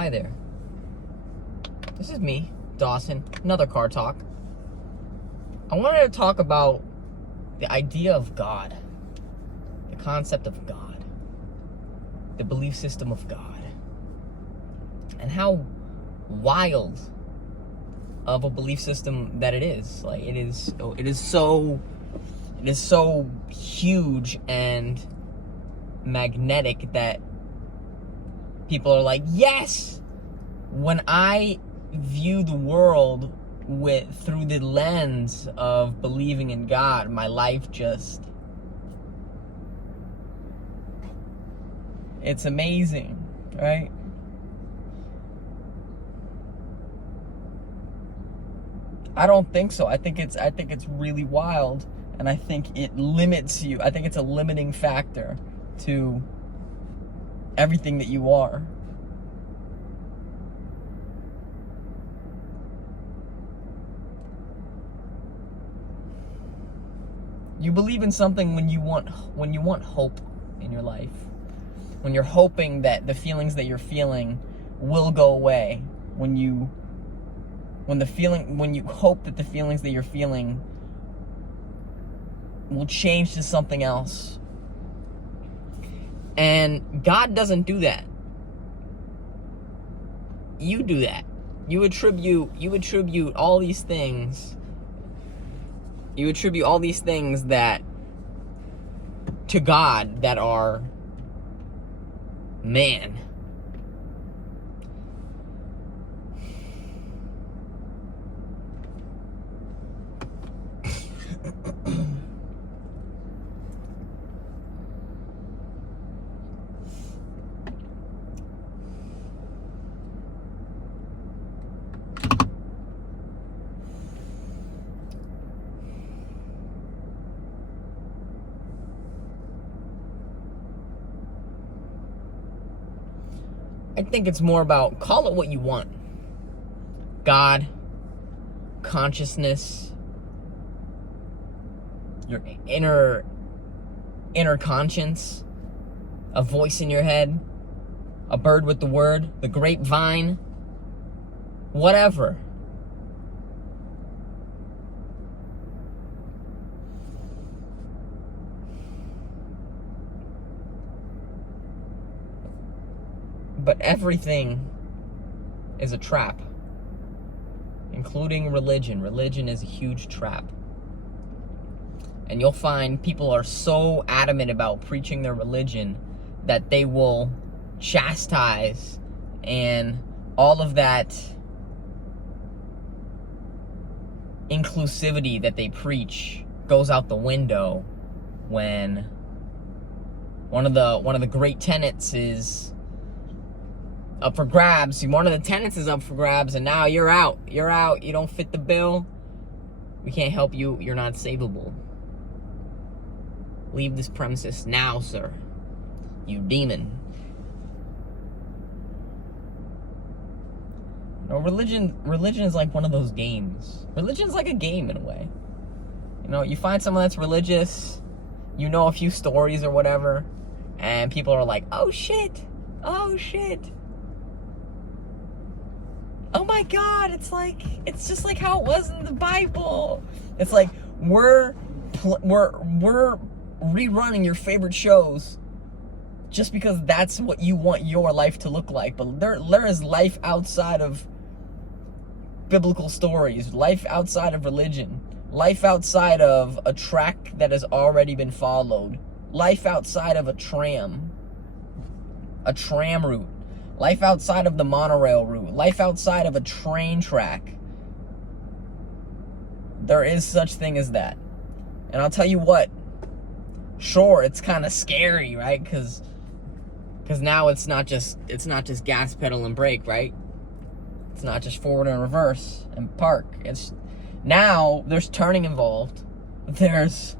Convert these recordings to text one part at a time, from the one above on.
Hi there. This is me, Dawson, another Car Talk. I wanted to talk about the idea of God, the concept of God, the belief system of God, and how wild of a belief system that it is. Like, it is so huge and magnetic that people are like, yes! When I view the world through the lens of believing in God, my life just, it's amazing, right? I don't think so. I think it's really wild, and I think it limits you. I think it's a limiting factor to everything that you are. You believe in something when you want hope in your life. When you're hoping that the feelings that you're feeling will go away. When you hope that the feelings that you're feeling will change to something else. And God doesn't do that. You do that. You attribute all these things. You attribute all these things that to God that are man. I think it's more about, call it what you want. God, consciousness, your inner conscience, a voice in your head, a bird with the word, the grapevine, whatever. But everything is a trap, including religion. Religion is a huge trap. And you'll find people are so adamant about preaching their religion that they will chastise, and all of that inclusivity that they preach goes out the window when one of the great tenets is up for grabs. One of the tenets is up for grabs, and now you're out. You're out. You don't fit the bill. We can't help you. You're not savable. Leave this premises now, sir. You demon. No, religion is like one of those games. Religion's like a game in a way. You know, you find someone that's religious, you know a few stories or whatever, and people are like, oh shit, oh shit. Oh my God, it's just like how it was in the Bible. It's like we're rerunning your favorite shows just because that's what you want your life to look like. But there is life outside of biblical stories, life outside of religion, life outside of a track that has already been followed, life outside of a tram route, life outside of the monorail route, life outside of a train track. There is such thing as that. And I'll tell you what, sure, it's kind of scary, right? Because now it's not just gas pedal and brake, right? It's not just forward and reverse and park. It's now there's turning involved. There's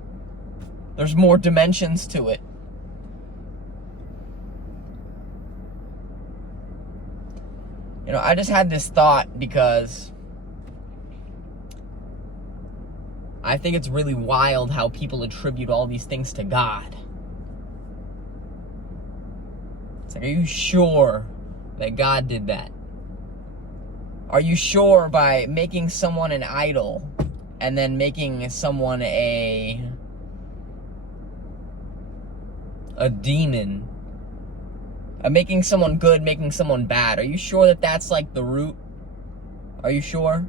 more dimensions to it. You know, I just had this thought because I think it's really wild how people attribute all these things to God. It's like, are you sure that God did that? Are you sure by making someone an idol and then making someone a demon, making someone good, making someone bad, are you sure that that's like the root? Are you sure?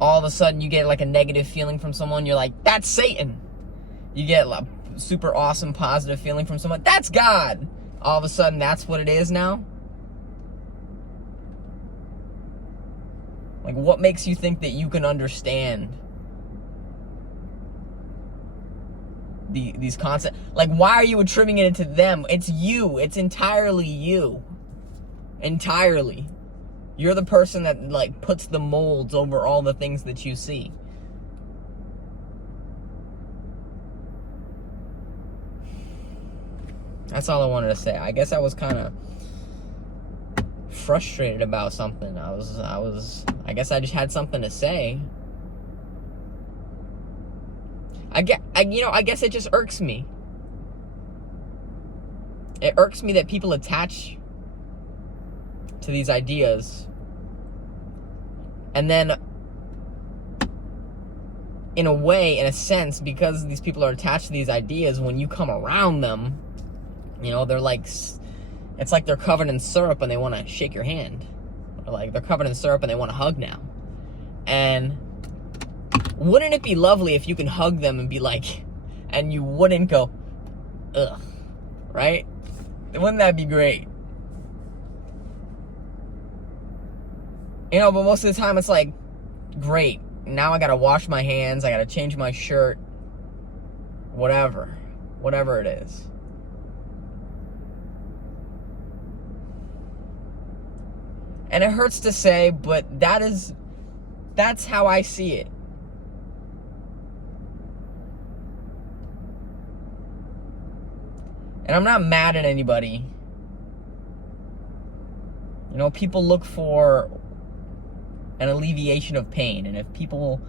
All of a sudden you get like a negative feeling from someone, you're like, that's Satan. You get a super awesome positive feeling from someone, that's God. All of a sudden that's what it is now? Like, what makes you think that you can understand these concepts? Like, why are you attributing it to them? It's you. It's entirely you. Entirely. You're the person that, like, puts the molds over all the things that you see. That's all I wanted to say. I guess I was kind of frustrated about something. I guess I just had something to say. I guess it just irks me. It irks me that people attach to these ideas. And then, in a way, in a sense, because these people are attached to these ideas, when you come around them, you know, they're like, it's like they're covered in syrup and they want to shake your hand. Or like they're covered in syrup and they want to hug now. And wouldn't it be lovely if you can hug them and be like, and you wouldn't go, ugh, right? Wouldn't that be great? You know, but most of the time it's like, great, now I gotta wash my hands, I gotta change my shirt, whatever it is. And it hurts to say, but that's how I see it. And I'm not mad at anybody. You know, people look for an alleviation of pain. And if people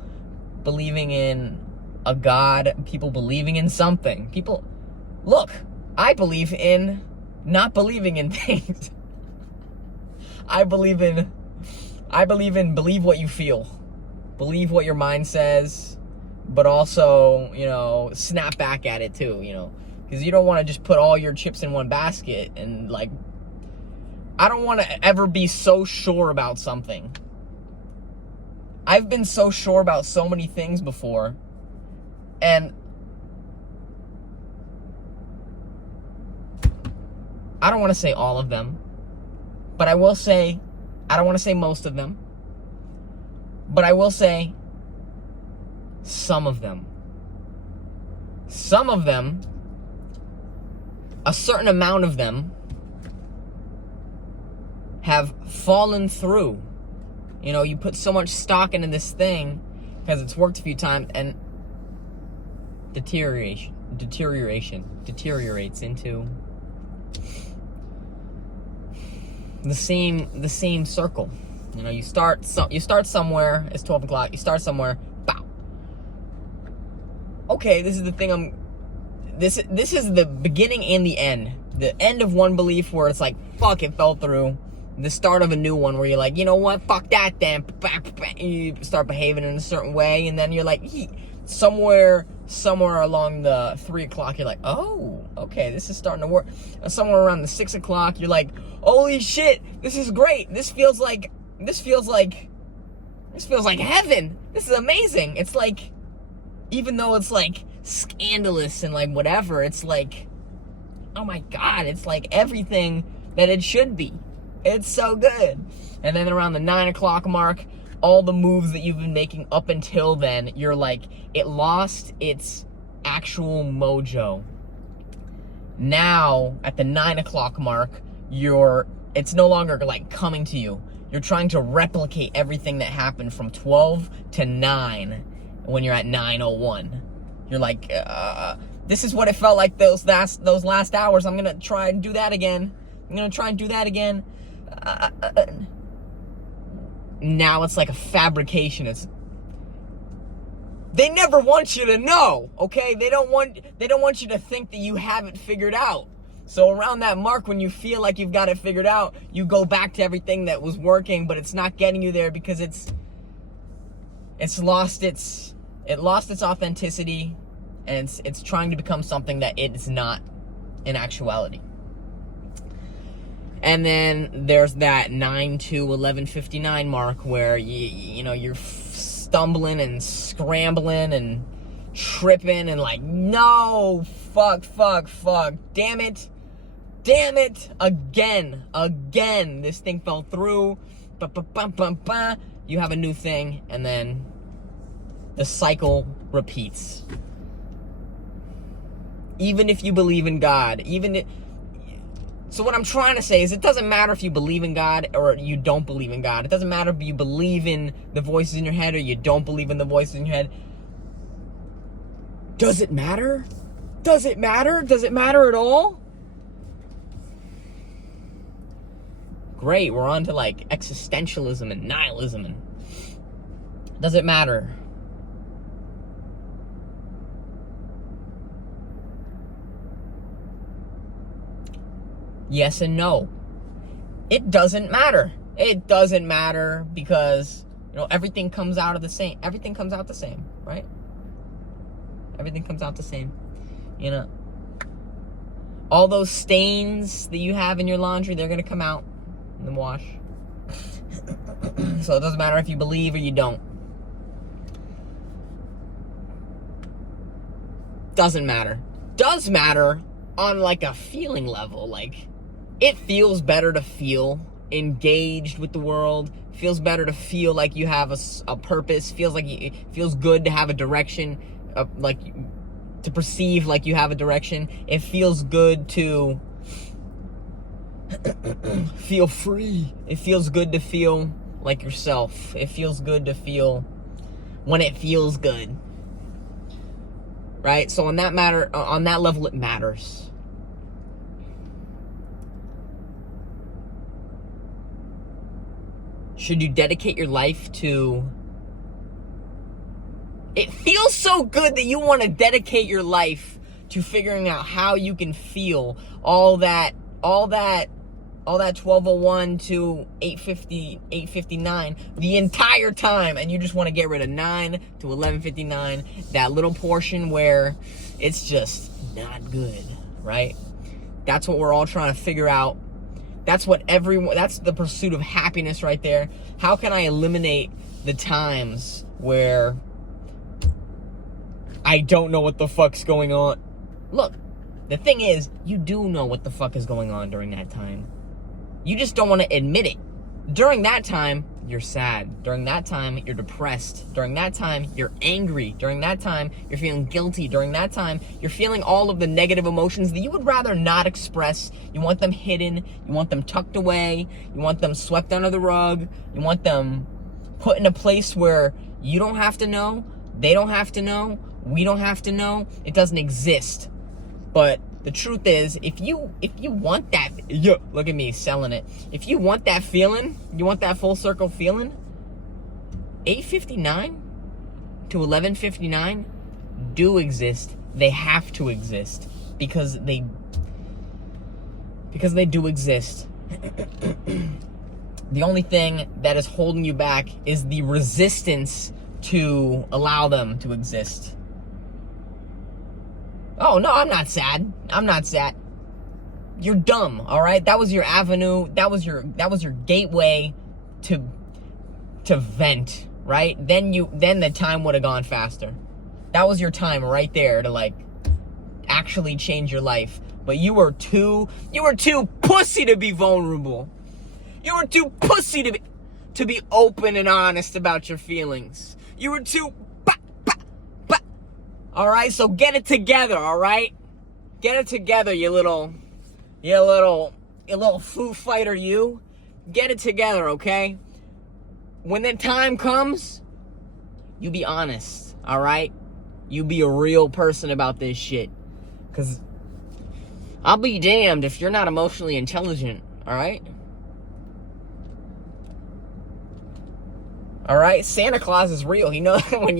believing in a God, people believing in something, look, I believe in not believing in things. I believe in believe what you feel. Believe what your mind says, but also, you know, snap back at it too, you know. Because you don't want to just put all your chips in one basket and, like, I don't want to ever be so sure about something. I've been so sure about so many things before, and I don't want to say all of them, but I will say, I don't want to say most of them, but I will say some of them. Some of them, a certain amount of them, have fallen through. You know, you put so much stock into this thing because it's worked a few times, and deteriorates into the same circle. You know, you start somewhere. It's 12 o'clock. You start somewhere. Bow. Okay, this is the thing. This is the beginning and the end. The end of one belief where it's like, fuck, it fell through. The start of a new one where you're like, you know what, fuck that then. You start behaving in a certain way, and then you're like, somewhere along the 3 o'clock, you're like, oh, okay, this is starting to work. Somewhere around the 6 o'clock, you're like, holy shit, this is great. This feels like heaven. This is amazing. It's like, even though it's like scandalous and like whatever, it's like, oh my God, it's like everything that it should be. It's so good. And then around the 9 o'clock mark, all the moves that you've been making up until then, you're like, it lost its actual mojo. Now, at the 9 o'clock mark, it's no longer like coming to you. You're trying to replicate everything that happened from 12 to 9 when you're at 9:01. You're like, this is what it felt like those last hours. I'm gonna try and do that again. Now it's like a fabrication. They never want you to know, okay? They don't want you to think that you have it figured out. So around that mark, when you feel like you've got it figured out, you go back to everything that was working, but it's not getting you there because it lost its authenticity, and it's trying to become something that it is not in actuality. And then there's that 9 to 11:59 mark where you're stumbling and scrambling and tripping and like, no, fuck, damn it, again, this thing fell through, you have a new thing, and then the cycle repeats. Even if you believe in God, so what I'm trying to say is, it doesn't matter if you believe in God or you don't believe in God. It doesn't matter if you believe in the voices in your head or you don't believe in the voices in your head. Does it matter? Does it matter? Does it matter at all? Great, we're on to like existentialism and nihilism. And does it matter? Yes and no. It doesn't matter. It doesn't matter because, everything comes out the same, right? Everything comes out the same. All those stains that you have in your laundry, they're going to come out in the wash. So it doesn't matter if you believe or you don't. Doesn't matter. Does matter on like a feeling level. Like, it feels better to feel engaged with the world. Feels better to feel like you have a purpose. It feels good to have a direction. Like, to perceive like you have a direction. It feels good to feel free. It feels good to feel like yourself. It feels good to feel when it feels good. Right? So on that level, it matters. Should you dedicate your life to... It feels so good that you want to dedicate your life to figuring out how you can feel all that 1201 to 8:59 the entire time, and you just want to get rid of 9 to 11:59, that little portion where it's just not good, right? That's what we're all trying to figure out. That's the pursuit of happiness right there. How can I eliminate the times where I don't know what the fuck's going on? Look, the thing is, you do know what the fuck is going on during that time. You just don't want to admit it. During that time, you're sad. During that time, you're depressed. During that time, you're angry. During that time, you're feeling guilty. During that time, you're feeling all of the negative emotions that you would rather not express. You want them hidden. You want them tucked away. You want them swept under the rug. You want them put in a place where you don't have to know. They don't have to know. We don't have to know. It doesn't exist. But the truth is, if you want that, look at me selling it. If you want that feeling, you want that full circle feeling, 8:59 to 11:59 do exist. They have to exist because they do exist. The only thing that is holding you back is the resistance to allow them to exist. Oh, no, I'm not sad. I'm not sad. You're dumb, all right? That was your avenue. That was your gateway to vent, right? Then the time would have gone faster. That was your time right there to like actually change your life. But you were too pussy to be vulnerable. You were too pussy to be open and honest about your feelings. You were too all right, so get it together, all right? Get it together, you little Foo Fighter, you. Get it together, okay? When the time comes, you be honest, all right? You be a real person about this shit. Because I'll be damned if you're not emotionally intelligent, all right? All right, Santa Claus is real. He knows when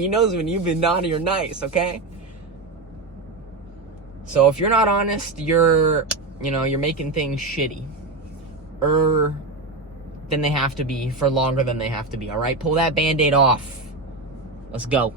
you've been naughty or nice, okay? So if you're not honest, you're You know, you're making things shitty. Than they have to be for longer than they have to be, alright? Pull that Band-Aid off. Let's go.